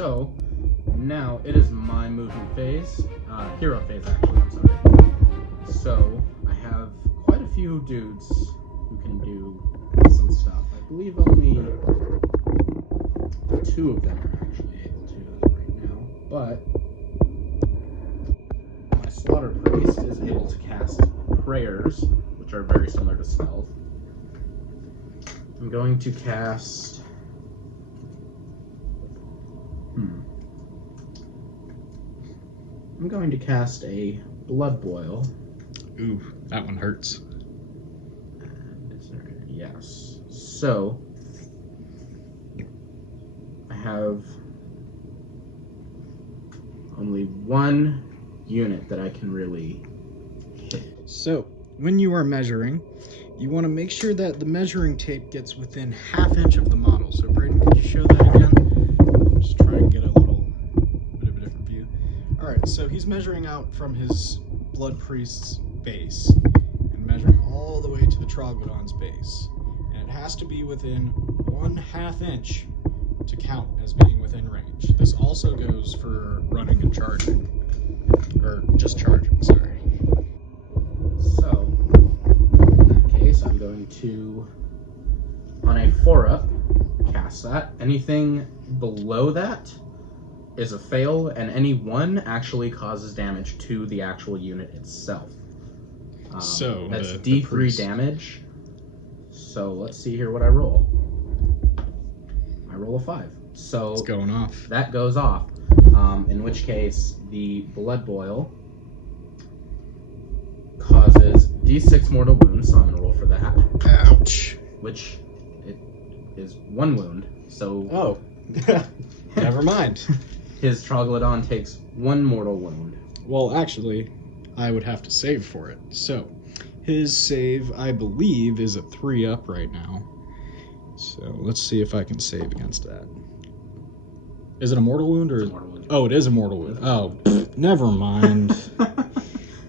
So now it is my movement phase, hero phase actually, I'm sorry. So I have quite a few dudes who can do some stuff. I believe only 2 of them are actually able to right now, but my Slaughter Priest is able to cast prayers, which are very similar to spells. I'm going to cast... I'm going to cast a Blood Boil. Ooh, that one hurts. And is there... Yes. So, I have only 1 unit that I can really hit. So, when you are measuring, you want to make sure that the measuring tape gets within ½ inch of the model. So, Braden, could you show that again? Just try and get a little bit of a different view. Alright, so he's measuring out from his Blood Priest's base and measuring all the way to the Troglodyte's base. And it has to be within 1/2 inch to count as being within range. This also goes for running and charging. Or just charging, sorry. So, in that case, I'm going to, on a 4-up, cast that. Anything below that is a fail, and any 1 actually causes damage to the actual unit itself. So that's the D3 damage. So let's see here what I roll. I roll a 5. So it's going off. That goes off. In which case, the Blood Boil causes D6 mortal wounds, so I'm going to roll for that. Ouch. Which it is 1 wound. So oh, never mind. His Troglodyte takes 1 mortal wound. Well, actually, I would have to save for it. So, his save, I believe, is a 3-up right now. So, let's see if I can save against that. Is it a mortal wound? Or... It's a mortal wound. Oh, it is a mortal wound. Oh, never mind.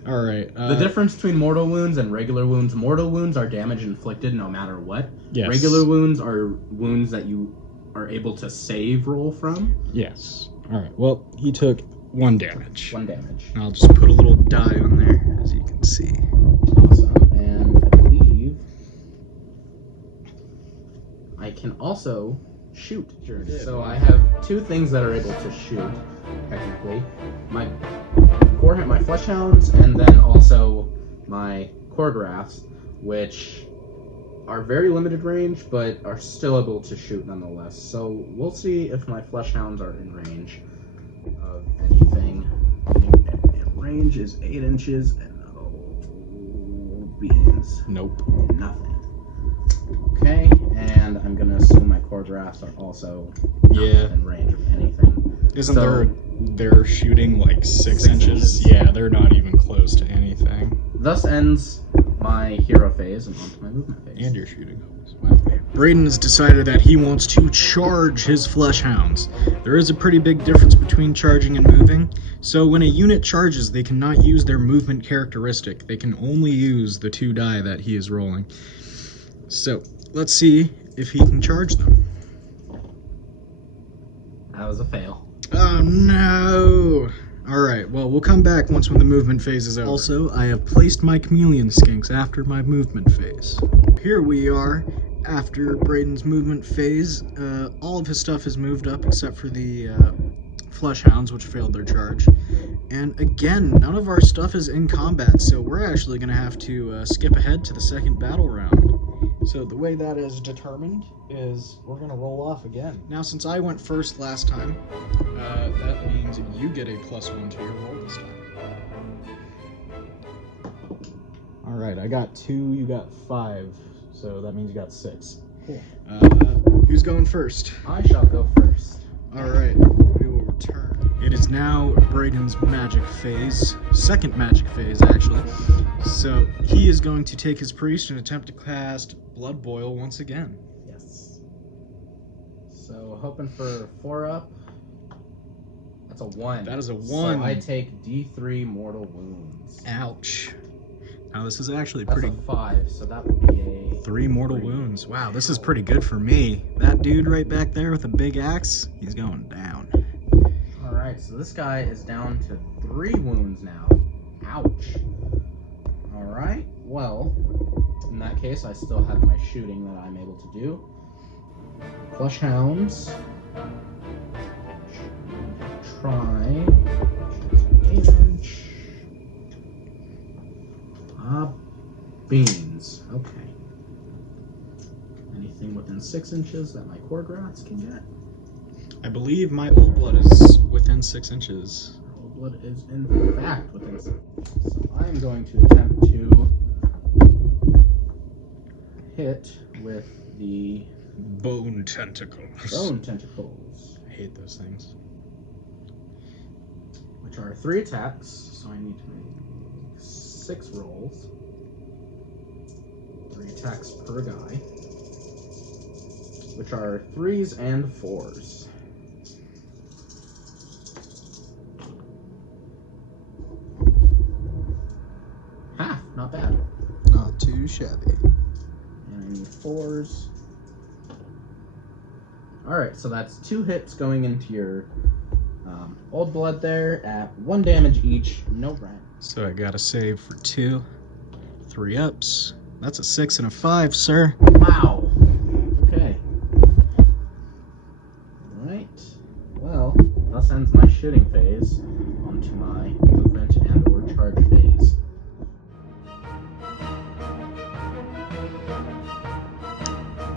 Alright. The difference between mortal wounds and regular wounds are damage inflicted no matter what. Yes. Regular wounds are wounds that you are able to save roll from. Yes. Alright, well, he took 1 damage. 1 damage. And I'll just put a little die on there, as you can see. Awesome. And I believe I can also shoot. Sure. So I have 2 things that are able to shoot, technically. My Flesh Hounds, and then also my Choreographs, which are very limited range, but are still able to shoot nonetheless. So we'll see if my Flesh Hounds are in range of anything. Range is 8 inches, and beans. Nope. Nothing. Okay, and I'm gonna assume my Choreographs are also not in range of anything. Isn't they're shooting like 6 inches? Yeah, they're not even close to anything. Thus ends my hero phase and onto my movement phase. And you're shooting. Wow. Braden has decided that he wants to charge his Flesh Hounds. There is a pretty big difference between charging and moving. So when a unit charges, they cannot use their movement characteristic. They can only use the 2 die that he is rolling. So let's see if he can charge them. That was a fail. Oh no! Alright, well, we'll come back when the movement phase is over. Also, I have placed my chameleon skinks after my movement phase. Here we are, after Braden's movement phase. All of his stuff is moved up except for the Flesh Hounds, which failed their charge. And again, none of our stuff is in combat, so we're actually going to have to skip ahead to the second battle round. So the way that is determined is we're going to roll off again. Now, since I went first last time, that means you get a +1 to your roll this time. Alright, I got 2, you got 5, so that means you got 6. Cool. Who's going first? I shall go first. Alright, we will return. It is now Braden's magic phase, second magic phase actually. So he is going to take his priest and attempt to cast Blood Boil once again. Yes. So hoping for 4-up. That's a 1. That is a 1. So I take D3 mortal wounds. Ouch. Now this is actually That's pretty... a 5, so that would be a... 3 mortal wounds. Wow, this is pretty good for me. That dude right back there with a big axe, he's going down. Alright, so this guy is down to 3 wounds now. Ouch. Alright, well, in that case, I still have my shooting that I'm able to do. Flesh hounds. Try. Damage. Beans. Okay. Anything within 6 inches that my Khorne can get? I believe my old blood is within 6 inches. Old blood is in fact within 6 inches. So I'm going to attempt to hit with the Bone tentacles. bone tentacles, I hate those things. which are 3 attacks. So I need to make 6 rolls. 3 attacks per guy, which are 3s and 4s. Half, not bad. Not too shabby. And I need 4s. Alright, so that's 2 hits going into your old blood there at 1 damage each, no rent. So I gotta save for 2. 3 ups. That's a 6 and a 5, sir. Wow! Okay. Alright. Well, thus ends my shooting phase. Onto my movement and or charge phase.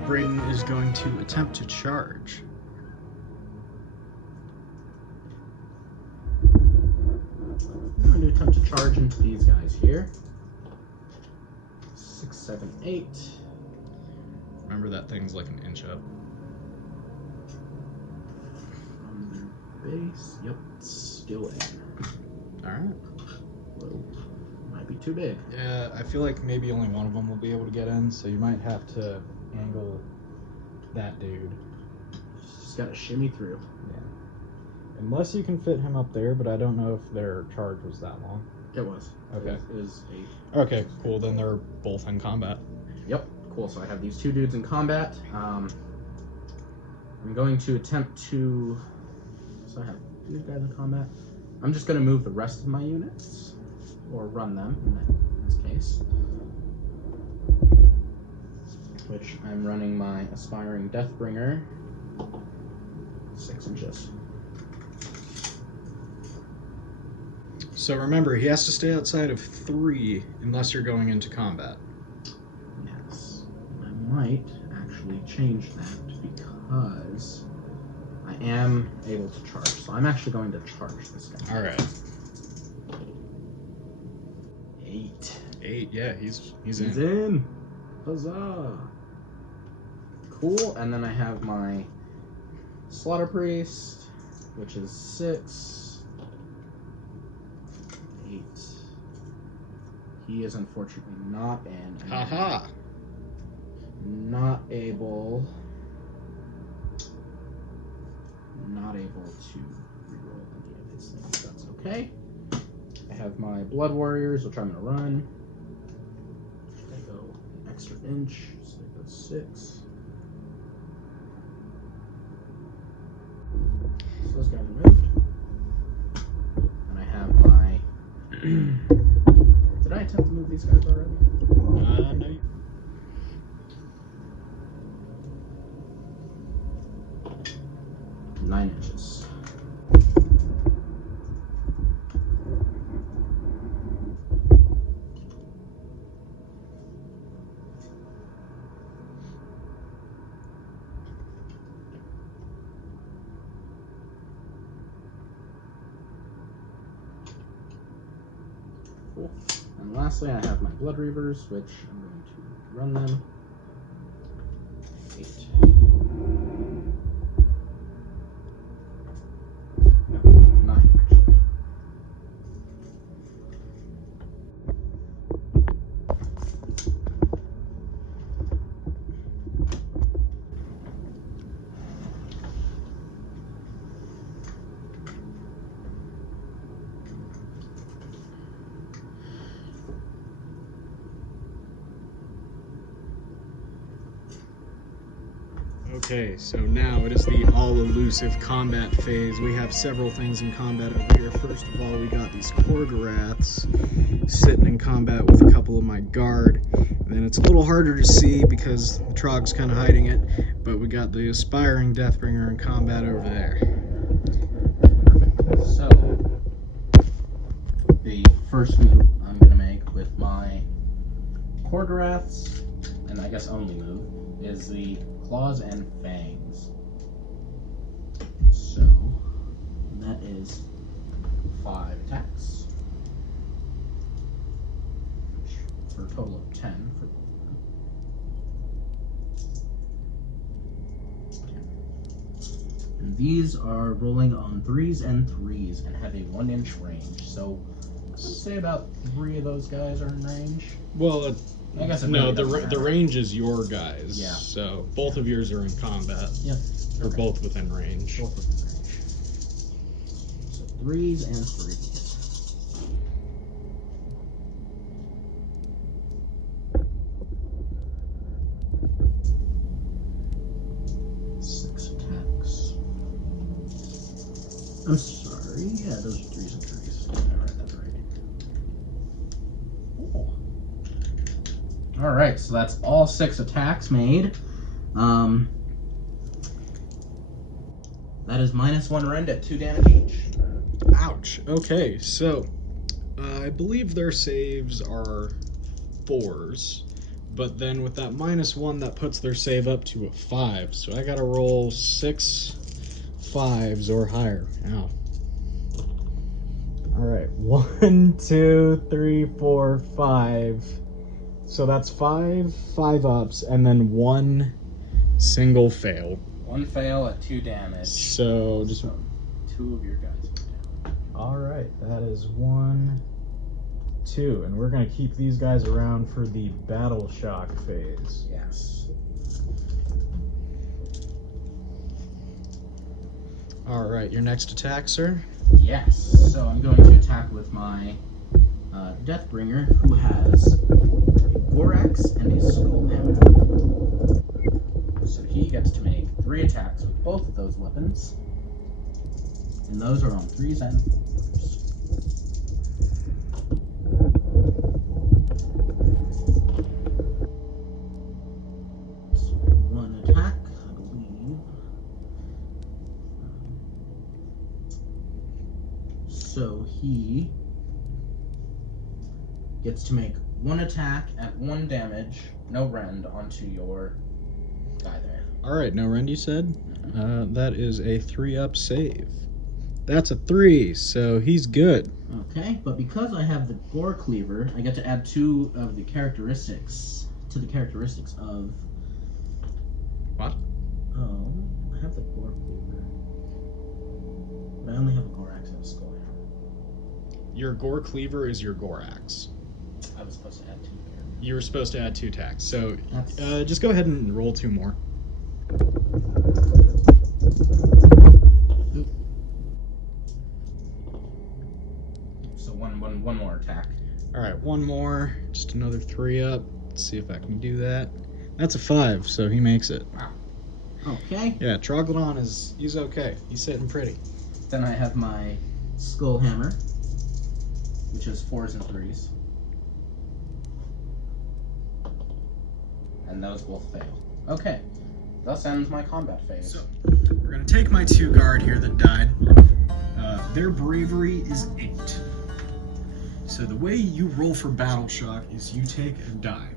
Braden is going to attempt to charge. I'm going to attempt to charge into these guys here. 6, 7, 8. Remember that thing's like an inch up. From their base. Yep, still in. Alright. Whoa. Might be too big. Yeah, I feel like maybe only one of them will be able to get in, so you might have to angle that dude. Just gotta shimmy through. Yeah. Unless you can fit him up there, but I don't know if their charge was that long. It was. Okay. It is a. Okay, cool. Then they're both in combat. Yep. Cool. So I have these 2 dudes in combat. I'm going to attempt to. So I have these guys in combat. I'm just going to move the rest of my units, or run them in this case. Which I'm running my Aspiring Deathbringer. 6 inches. So remember, he has to stay outside of 3 unless you're going into combat. Yes. I might actually change that because I am able to charge. So I'm actually going to charge this guy. Alright. 8. 8, yeah, he's He's in. in. Huzzah. Cool. And then I have my Slaughter Priest, which is 6. 8. He is unfortunately not in. Haha. Not able to reroll any of his things. That's okay. I have my Blood Warriors, which I'm going to run. They go an extra inch, so they go 6. So those guys are moved. And I have my. Did I attempt to move these guys already? No. 9 inches. Cool. And lastly, I have my Blood Reavers, which I'm going to run them. 8. No, 9 actually. Okay, so now it is the all-elusive combat phase. We have several things in combat over here. First of all, we got these Khorne sitting in combat with a couple of my guard. And then it's a little harder to see because the Trog's kind of hiding it, but we got the aspiring Deathbringer in combat over there. So, the first move I'm going to make with my Khorne, and I guess only move, is the Claws and Fangs. So, that is 5 attacks. For a total of 10 for both of them. And these are rolling on 3s and 3s and have a 1-inch range. So, let's say about 3 of those guys are in range. Well, I guess no, the range is your guys. Yeah. So both of yours are in combat. Yep. Or Okay. both within range. Both within range. So 3s and 3s. I'm sorry. Yeah, those are 3s and 3s. Alright, that's right. Oh. Alright, so that's all 6 attacks made. That is -1 rend at 2 damage each. Ouch. Okay, so I believe their saves are 4s, but then with that -1, that puts their save up to a 5. So I gotta roll 6 5s or higher. Ow. Alright, 1, 2, 3, 4, 5. So that's 5 5-ups, and then 1 single fail. 1 fail at 2 damage. So just... So 2 of your guys are down. Alright, that is 1, 2, and we're gonna keep these guys around for the battle shock phase. Yes. Alright, your next attack, sir? Yes. So I'm going to attack with my Deathbringer, who has a Gorax and a Skullhammer. So he gets to make 3 attacks with both of those weapons. And those are on 3s and 4s. So 1 attack, I believe. So he gets to make 1 attack at 1 damage, no rend, onto your guy there. Alright, no rend you said? That is a 3-up save. That's a 3, so he's good. Okay, but because I have the Gore Cleaver, I get to add 2 of the characteristics to the characteristics of... What? Oh, I have the Gore Cleaver. But I only have a Gorax and a Skullhammer. Your Gore Cleaver is your Gorax. I was supposed to add 2 there. You were supposed to add 2 attacks, so That's... just go ahead and roll 2 more. Oop. So one more attack. Alright, 1 more. Just another 3-up. Let's see if I can do that. That's a 5, so he makes it. Wow. Okay. Yeah, Troglodon he's okay. He's sitting pretty. Then I have my Skullhammer, which is 4s and 3s. And those will fail. Okay. Thus ends my combat phase. So, we're gonna take my 2 guard here that died. Their bravery is 8. So the way you roll for battle shock is you take a die.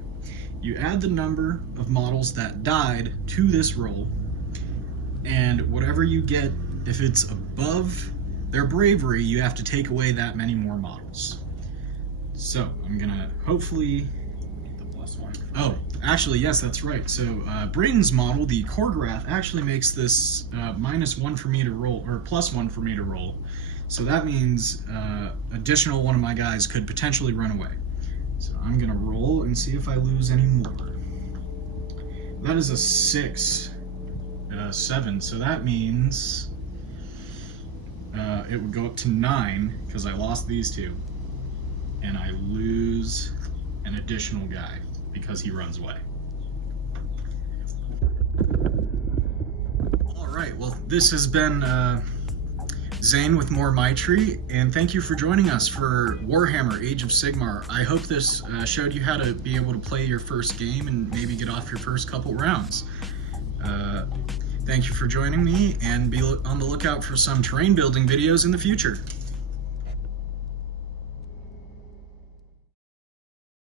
You add the number of models that died to this roll, and whatever you get, if it's above their bravery, you have to take away that many more models. So I'm gonna hopefully... the +1. Oh, actually, yes, that's right. So Braden's model, the Khorne, actually makes this -1 for me to roll, or +1 for me to roll. So that means additional one of my guys could potentially run away. So I'm gonna roll and see if I lose any more. That is a 6, 7. So that means it would go up to 9 because I lost these 2, and I lose an additional guy because he runs away. right, well, this has been Zain with more Maitri, and thank you for joining us for Warhammer Age of Sigmar. I hope this showed you how to be able to play your first game and maybe get off your first couple rounds. Thank you for joining me, and be on the lookout for some terrain building videos in the future.